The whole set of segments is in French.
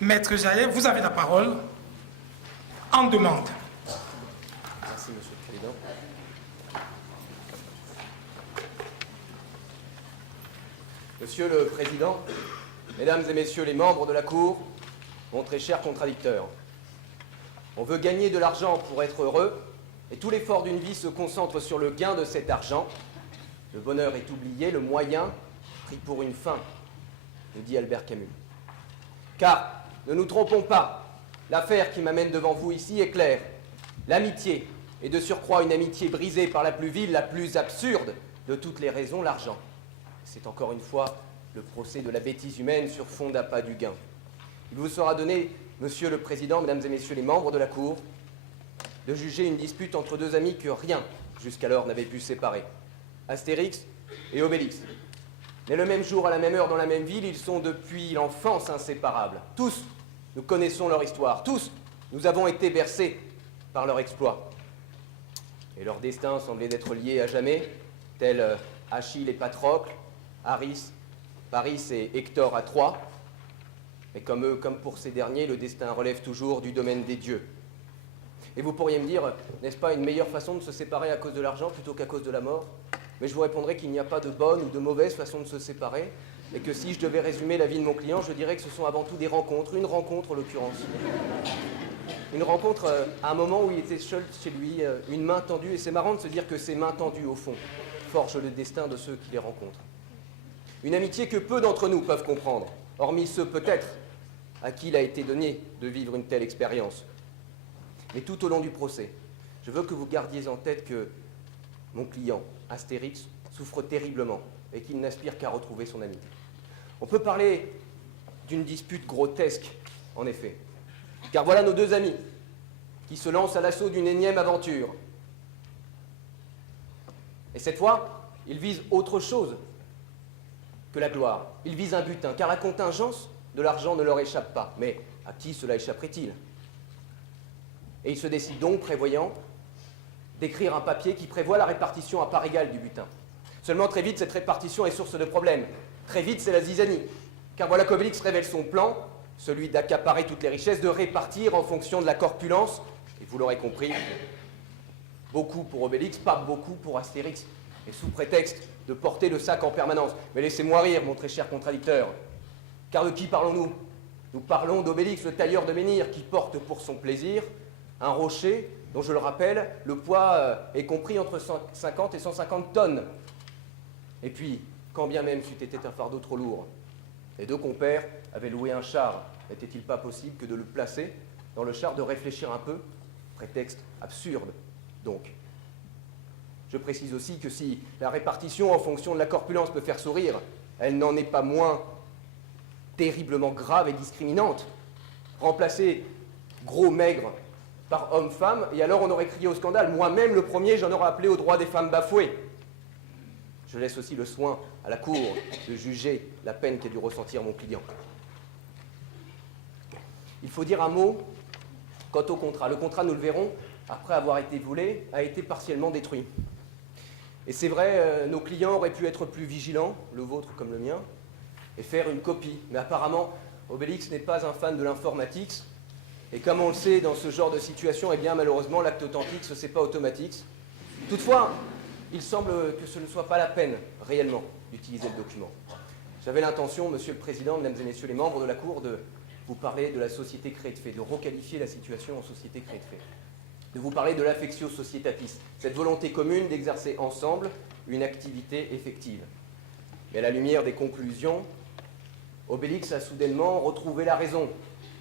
Maître Jaillet, vous avez la parole. En demande. Merci, Monsieur le Président. Monsieur le Président, Mesdames et Messieurs les membres de la Cour, mon très cher contradicteur, on veut gagner de l'argent pour être heureux, et tout l'effort d'une vie se concentre sur le gain de cet argent. Le bonheur est oublié, le moyen pris pour une fin, nous dit Albert Camus. Car, ne nous trompons pas, l'affaire qui m'amène devant vous ici est claire. L'amitié, et de surcroît une amitié brisée par la plus vile, la plus absurde de toutes les raisons, l'argent. C'est encore une fois le procès de la bêtise humaine sur fond d'appât du gain. Il vous sera donné, Monsieur le Président, Mesdames et Messieurs les membres de la Cour, de juger une dispute entre deux amis que rien, jusqu'alors, n'avait pu séparer. Astérix et Obélix. Mais le même jour, à la même heure, dans la même ville, ils sont depuis l'enfance inséparables. Tous, nous connaissons leur histoire. Tous, nous avons été bercés par leur exploit. Et leur destin semblait d'être lié à jamais, tels Achille et Patrocle, Paris et Hector à Troie. Mais comme eux, comme pour ces derniers, le destin relève toujours du domaine des dieux. Et vous pourriez me dire, n'est-ce pas une meilleure façon de se séparer à cause de l'argent plutôt qu'à cause de la mort? Mais je vous répondrai qu'il n'y a pas de bonne ou de mauvaise façon de se séparer, et que si je devais résumer la vie de mon client, je dirais que ce sont avant tout des rencontres, une rencontre en l'occurrence. Une rencontre à un moment où il était seul chez lui, une main tendue, et c'est marrant de se dire que ces mains tendues, au fond, forgent le destin de ceux qui les rencontrent. Une amitié que peu d'entre nous peuvent comprendre, hormis ceux peut-être à qui il a été donné de vivre une telle expérience. Mais tout au long du procès, je veux que vous gardiez en tête que mon client, Astérix, souffre terriblement et qu'il n'aspire qu'à retrouver son ami. On peut parler d'une dispute grotesque, en effet. Car voilà nos deux amis qui se lancent à l'assaut d'une énième aventure. Et cette fois, ils visent autre chose que la gloire. Ils visent un butin, car la contingence de l'argent ne leur échappe pas. Mais à qui cela échapperait-il? Et ils se décident donc, prévoyant, d'écrire un papier qui prévoit la répartition à part égale du butin. Seulement, très vite, cette répartition est source de problèmes. Très vite, c'est la zizanie. Car voilà qu'Obélix révèle son plan, celui d'accaparer toutes les richesses, de répartir en fonction de la corpulence. Et vous l'aurez compris, beaucoup pour Obélix, pas beaucoup pour Astérix. Et sous prétexte de porter le sac en permanence. Mais laissez-moi rire, mon très cher contradicteur. Car de qui parlons-nous? Nous parlons d'Obélix, le tailleur de menhir, qui porte pour son plaisir un rocher dont, je le rappelle, le poids est compris entre 50 et 150 tonnes. Et puis, quand bien même c'eût été un fardeau trop lourd, les deux compères avaient loué un char. N'était-il pas possible que de le placer dans le char, de réfléchir un peu? Prétexte absurde, donc. Je précise aussi que si la répartition en fonction de la corpulence peut faire sourire, elle n'en est pas moins terriblement grave et discriminante. Remplacer gros, maigre par homme-femme, et alors on aurait crié au scandale. Moi-même, le premier, j'en aurais appelé aux droits des femmes bafouées. Je laisse aussi le soin à la Cour de juger la peine qu'a dû ressentir mon client. Il faut dire un mot quant au contrat. Le contrat, nous le verrons, après avoir été volé, a été partiellement détruit. Et c'est vrai, nos clients auraient pu être plus vigilants, le vôtre comme le mien, et faire une copie. Mais apparemment, Obélix n'est pas un fan de l'informatique. Et comme on le sait, dans ce genre de situation, eh bien, malheureusement, l'acte authentique, ce n'est pas automatique. Toutefois, il semble que ce ne soit pas la peine, réellement, d'utiliser le document. J'avais l'intention, Monsieur le Président, Mesdames et Messieurs les membres de la Cour, de vous parler de la société créée de fait, de requalifier la situation en société créée de fait, de vous parler de l'affectio societatis, cette volonté commune d'exercer ensemble une activité effective. Mais à la lumière des conclusions, Obélix a soudainement retrouvé la raison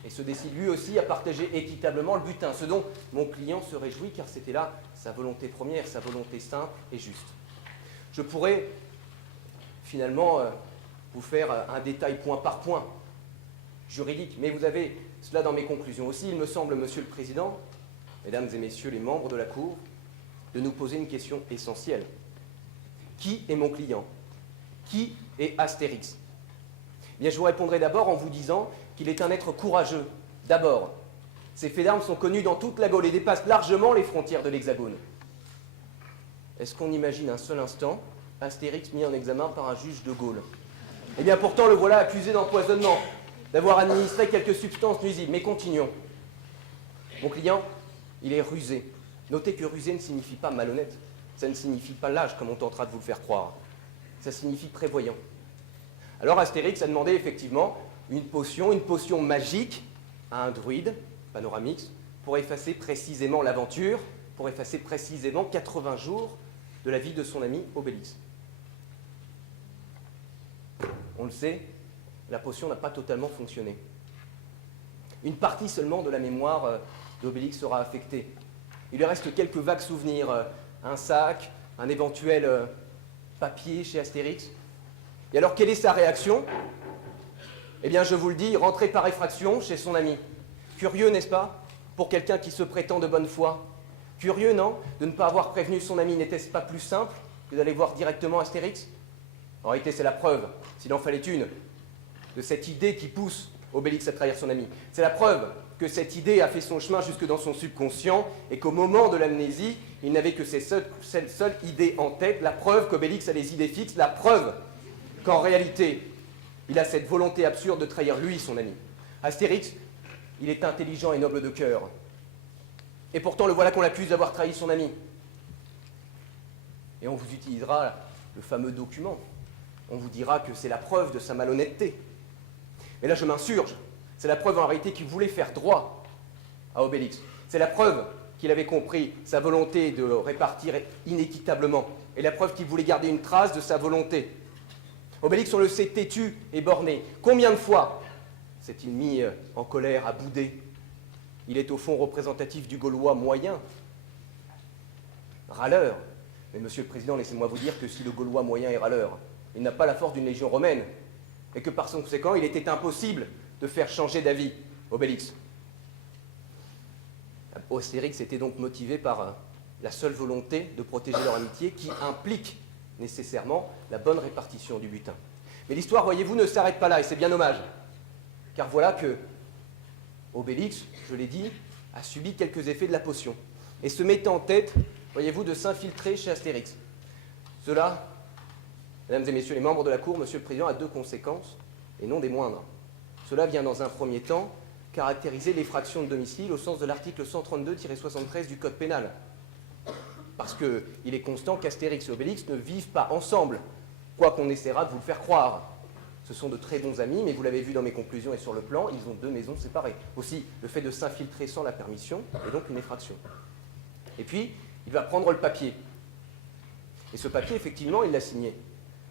et se décide lui aussi à partager équitablement le butin, ce dont mon client se réjouit car c'était là sa volonté première, sa volonté simple et juste. Je pourrais finalement vous faire un détail point par point juridique, mais vous avez cela dans mes conclusions aussi. Il me semble, Monsieur le Président, Mesdames et Messieurs les membres de la Cour, de nous poser une question essentielle. Qui est mon client? Qui est Astérix? Bien, je vous répondrai d'abord en vous disant qu'il est un être courageux. D'abord, ses faits d'armes sont connus dans toute la Gaule et dépassent largement les frontières de l'Hexagone. Est-ce qu'on imagine un seul instant Astérix mis en examen par un juge de Gaulle? Eh bien, pourtant, le voilà accusé d'empoisonnement, d'avoir administré quelques substances nuisibles. Mais continuons. Mon client, il est rusé. Notez que rusé ne signifie pas malhonnête. Ça ne signifie pas lâche, comme on tentera de vous le faire croire. Ça signifie prévoyant. Alors Astérix a demandé effectivement une potion magique à un druide, Panoramix, pour effacer précisément l'aventure, pour effacer précisément 80 jours de la vie de son ami Obélix. On le sait, la potion n'a pas totalement fonctionné. Une partie seulement de la mémoire d'Obélix sera affectée. Il lui reste quelques vagues souvenirs, un sac, un éventuel papier chez Astérix. Et alors, quelle est sa réaction? Eh bien, je vous le dis, rentrer par effraction chez son ami. Curieux, n'est-ce pas, pour quelqu'un qui se prétend de bonne foi? Curieux, non, de ne pas avoir prévenu son ami? N'était-ce pas plus simple que d'aller voir directement Astérix? En réalité, c'est la preuve, s'il en fallait une, de cette idée qui pousse Obélix à trahir son ami. C'est la preuve que cette idée a fait son chemin jusque dans son subconscient et qu'au moment de l'amnésie, il n'avait que cette seule idée en tête, la preuve qu'Obélix a les idées fixes, la preuve qu'en réalité, il a cette volonté absurde de trahir lui, son ami. Astérix, il est intelligent et noble de cœur. Et pourtant, le voilà qu'on l'accuse d'avoir trahi son ami. Et on vous utilisera le fameux document. On vous dira que c'est la preuve de sa malhonnêteté. Mais là, je m'insurge. C'est la preuve en réalité qu'il voulait faire droit à Obélix. C'est la preuve qu'il avait compris sa volonté de répartir inéquitablement. Et la preuve qu'il voulait garder une trace de sa volonté. Obélix, on le sait, têtu et borné. Combien de fois s'est-il mis en colère, à bouder? Il est au fond représentatif du Gaulois moyen. Râleur. Mais monsieur le Président, laissez-moi vous dire que si le Gaulois moyen est râleur, il n'a pas la force d'une légion romaine. Et que par conséquent, il était impossible de faire changer d'avis Obélix. Astérix était donc motivé par la seule volonté de protéger leur amitié qui implique nécessairement la bonne répartition du butin. Mais l'histoire, voyez-vous, ne s'arrête pas là, et c'est bien dommage. Car voilà que Obélix, je l'ai dit, a subi quelques effets de la potion, et se met en tête, voyez-vous, de s'infiltrer chez Astérix. Cela, mesdames et messieurs les membres de la Cour, monsieur le Président, a deux conséquences, et non des moindres. Cela vient dans un premier temps caractériser l'effraction de domicile au sens de l'article 132-73 du Code pénal. Parce qu'il est constant qu'Astérix et Obélix ne vivent pas ensemble, quoi qu'on essaiera de vous le faire croire. Ce sont de très bons amis, mais vous l'avez vu dans mes conclusions et sur le plan, ils ont deux maisons séparées. Aussi, le fait de s'infiltrer sans la permission est donc une effraction. Et puis, il va prendre le papier. Et ce papier, effectivement, il l'a signé.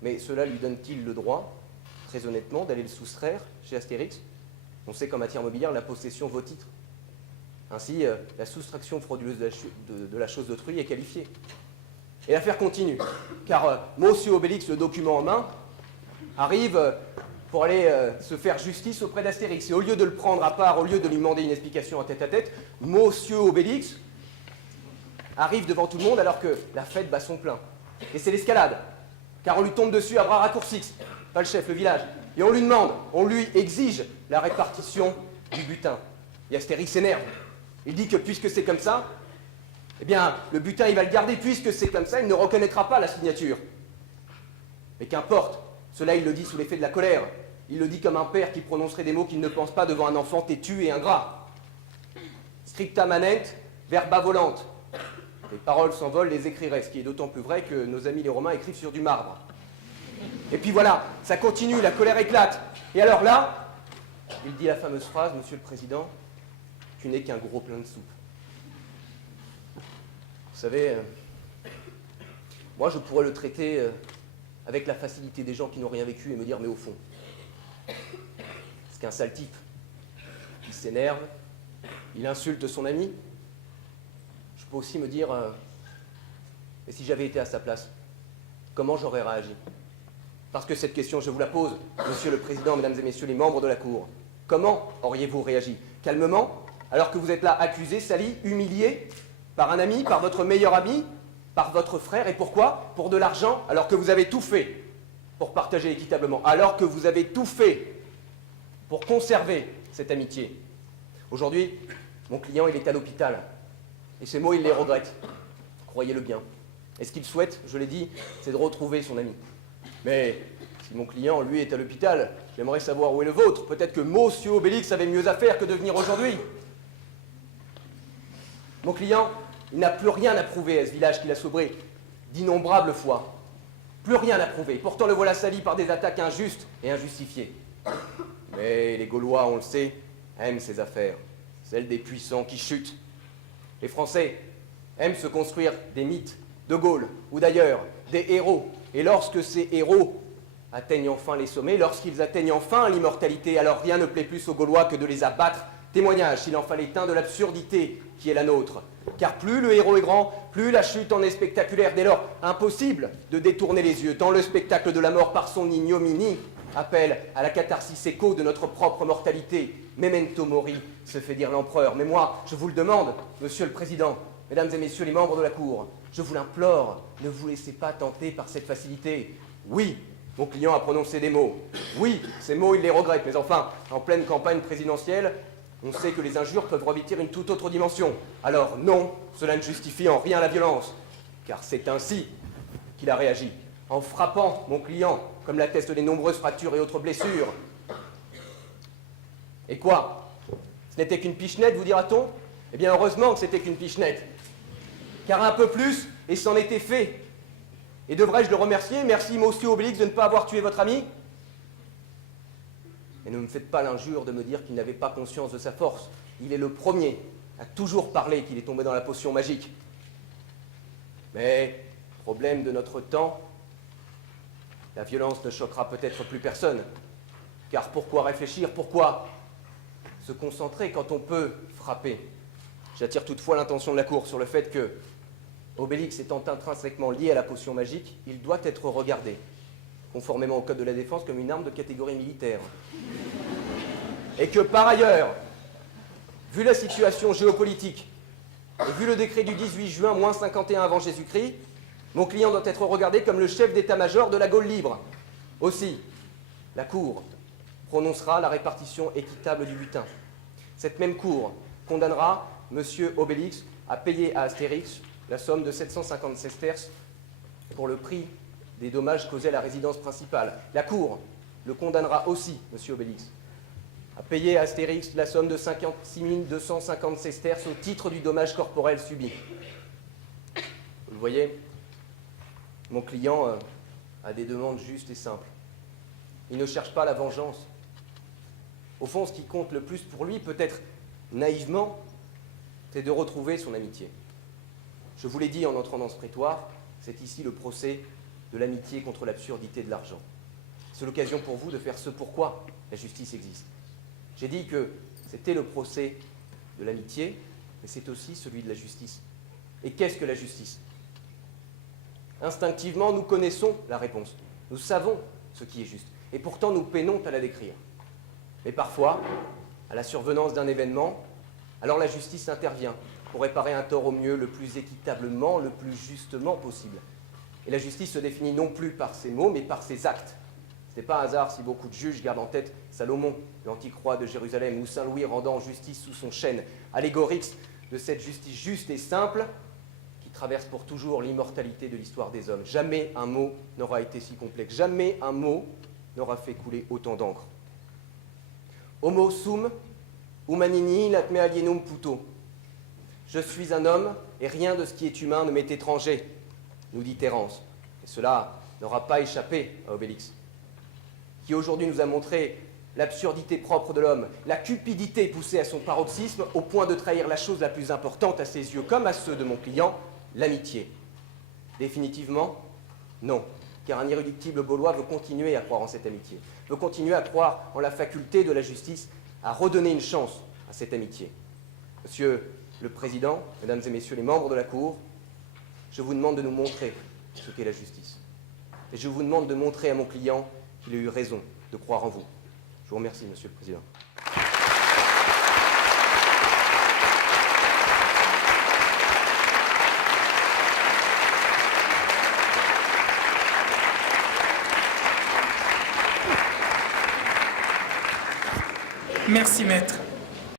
Mais cela lui donne-t-il le droit, très honnêtement, d'aller le soustraire chez Astérix? On sait qu'en matière mobilière, la possession vaut titre. Ainsi, la soustraction frauduleuse de la chose d'autrui est qualifiée. Et l'affaire continue, car monsieur Obélix, le document en main, arrive pour aller se faire justice auprès d'Astérix. Et au lieu de le prendre à part, au lieu de lui demander une explication en tête-à-tête, monsieur Obélix arrive devant tout le monde alors que la fête bat son plein. Et c'est l'escalade, car on lui tombe dessus à bras raccourcis, pas le chef, le village. Et on lui demande, on lui exige la répartition du butin. Et Astérix s'énerve. Il dit que puisque c'est comme ça, eh bien, le butin, il va le garder. Puisque c'est comme ça, il ne reconnaîtra pas la signature. Mais qu'importe, cela, il le dit sous l'effet de la colère. Il le dit comme un père qui prononcerait des mots qu'il ne pense pas devant un enfant têtu et ingrat. Stricta manet, verba volant. Les paroles s'envolent, les écriraient, ce qui est d'autant plus vrai que nos amis les Romains écrivent sur du marbre. Et puis voilà, ça continue, la colère éclate. Et alors là, il dit la fameuse phrase, monsieur le Président, tu n'es qu'un gros plein de soupe. Vous savez, moi je pourrais le traiter avec la facilité des gens qui n'ont rien vécu et me dire, mais au fond, c'est qu'un sale type. Il s'énerve, il insulte son ami. Je peux aussi me dire, et si j'avais été à sa place, comment j'aurais réagi? Parce que cette question, je vous la pose, monsieur le Président, mesdames et messieurs les membres de la Cour. Comment auriez-vous réagi? Calmement, alors que vous êtes là accusé, sali, humilié, par un ami, par votre meilleur ami, par votre frère, et pourquoi? Pour de l'argent, alors que vous avez tout fait pour partager équitablement, alors que vous avez tout fait pour conserver cette amitié. Aujourd'hui, mon client, il est à l'hôpital, et ces mots, il les regrette, croyez-le bien. Et ce qu'il souhaite, je l'ai dit, c'est de retrouver son ami. Mais si mon client, lui, est à l'hôpital, J'aimerais savoir où est le vôtre. Peut-être que Monsieur Obélix avait mieux à faire que de venir aujourd'hui. Mon client, il n'a plus rien à prouver à ce village qu'il a sauvé d'innombrables fois. Plus rien à prouver. Pourtant, le voilà sali par des attaques injustes et injustifiées. Mais les Gaulois, on le sait, aiment ces affaires. Celles des puissants qui chutent. Les Français aiment se construire des mythes de Gaulle ou d'ailleurs, des héros. Et lorsque ces héros atteignent enfin les sommets, lorsqu'ils atteignent enfin l'immortalité, alors rien ne plaît plus aux Gaulois que de les abattre. Témoignage, s'il en fallait un, de l'absurdité qui est la nôtre. Car plus le héros est grand, plus la chute en est spectaculaire. Dès lors, impossible de détourner les yeux, tant le spectacle de la mort par son ignominie appelle à la catharsis écho de notre propre mortalité. Memento mori, se fait dire l'empereur. Mais moi, je vous le demande, monsieur le président, mesdames et messieurs les membres de la cour, je vous l'implore, ne vous laissez pas tenter par cette facilité. Oui, mon client a prononcé des mots. Oui, ces mots, il les regrette. Mais enfin, en pleine campagne présidentielle, on sait que les injures peuvent revêtir une toute autre dimension. Alors non, cela ne justifie en rien la violence. Car c'est ainsi qu'il a réagi. En frappant mon client, comme l'attestent les nombreuses fractures et autres blessures. Et quoi? Ce n'était qu'une pichenette, vous dira-t-on? Eh bien, heureusement que c'était qu'une pichenette. Car un peu plus, et c'en était fait. Et devrais-je le remercier? Merci, monsieur Obélix, de ne pas avoir tué votre ami? Et ne me faites pas l'injure de me dire qu'il n'avait pas conscience de sa force. Il est le premier à toujours parler qu'il est tombé dans la potion magique. Mais, problème de notre temps, la violence ne choquera peut-être plus personne. Car pourquoi réfléchir? Pourquoi se concentrer quand on peut frapper? J'attire toutefois l'intention de la Cour sur le fait que Obélix étant intrinsèquement lié à la potion magique, il doit être regardé, conformément au Code de la Défense, comme une arme de catégorie militaire. Et que par ailleurs, vu la situation géopolitique, et vu le décret du 18 juin, moins 51 avant Jésus-Christ, mon client doit être regardé comme le chef d'état-major de la Gaule libre. Aussi, la Cour prononcera la répartition équitable du butin. Cette même Cour condamnera M. Obélix à payer à Astérix la somme de 750 sesterces pour le prix des dommages causés à la résidence principale. La Cour le condamnera aussi, M. Obélix, à payer à Astérix la somme de 56 250 sesterces au titre du dommage corporel subi. Vous le voyez, mon client a des demandes justes et simples. Il ne cherche pas la vengeance. Au fond, ce qui compte le plus pour lui, peut-être naïvement, c'est de retrouver son amitié. Je vous l'ai dit en entrant dans ce prétoire, c'est ici le procès de l'amitié contre l'absurdité de l'argent. C'est l'occasion pour vous de faire ce pourquoi la justice existe. J'ai dit que c'était le procès de l'amitié, mais c'est aussi celui de la justice. Et qu'est-ce que la justice? Instinctivement, nous connaissons la réponse. Nous savons ce qui est juste. Et pourtant, nous peinons à la décrire. Mais parfois, à la survenance d'un événement, alors la justice intervient pour réparer un tort au mieux, le plus équitablement, le plus justement possible. Et la justice se définit non plus par ses mots, mais par ses actes. Ce n'est pas un hasard si beaucoup de juges gardent en tête Salomon, l'antique roi de Jérusalem, ou Saint Louis rendant justice sous son chêne, allégorique de cette justice juste et simple qui traverse pour toujours l'immortalité de l'histoire des hommes. Jamais un mot n'aura été si complexe, jamais un mot n'aura fait couler autant d'encre. Homo sum, humanini, latme alienum puto. Je suis un homme, et rien de ce qui est humain ne m'est étranger, nous dit Terence. Et cela n'aura pas échappé à Obélix, qui aujourd'hui nous a montré l'absurdité propre de l'homme, la cupidité poussée à son paroxysme, au point de trahir la chose la plus importante à ses yeux, comme à ceux de mon client, l'amitié. Définitivement, non, car un irréductible Gaulois veut continuer à croire en cette amitié, veut continuer à croire en la faculté de la justice à redonner une chance à cette amitié. Monsieur le Président, Mesdames et Messieurs les membres de la Cour, je vous demande de nous montrer ce qu'est la justice. Et je vous demande de montrer à mon client qu'il a eu raison de croire en vous. Je vous remercie, Monsieur le Président. Merci, maître.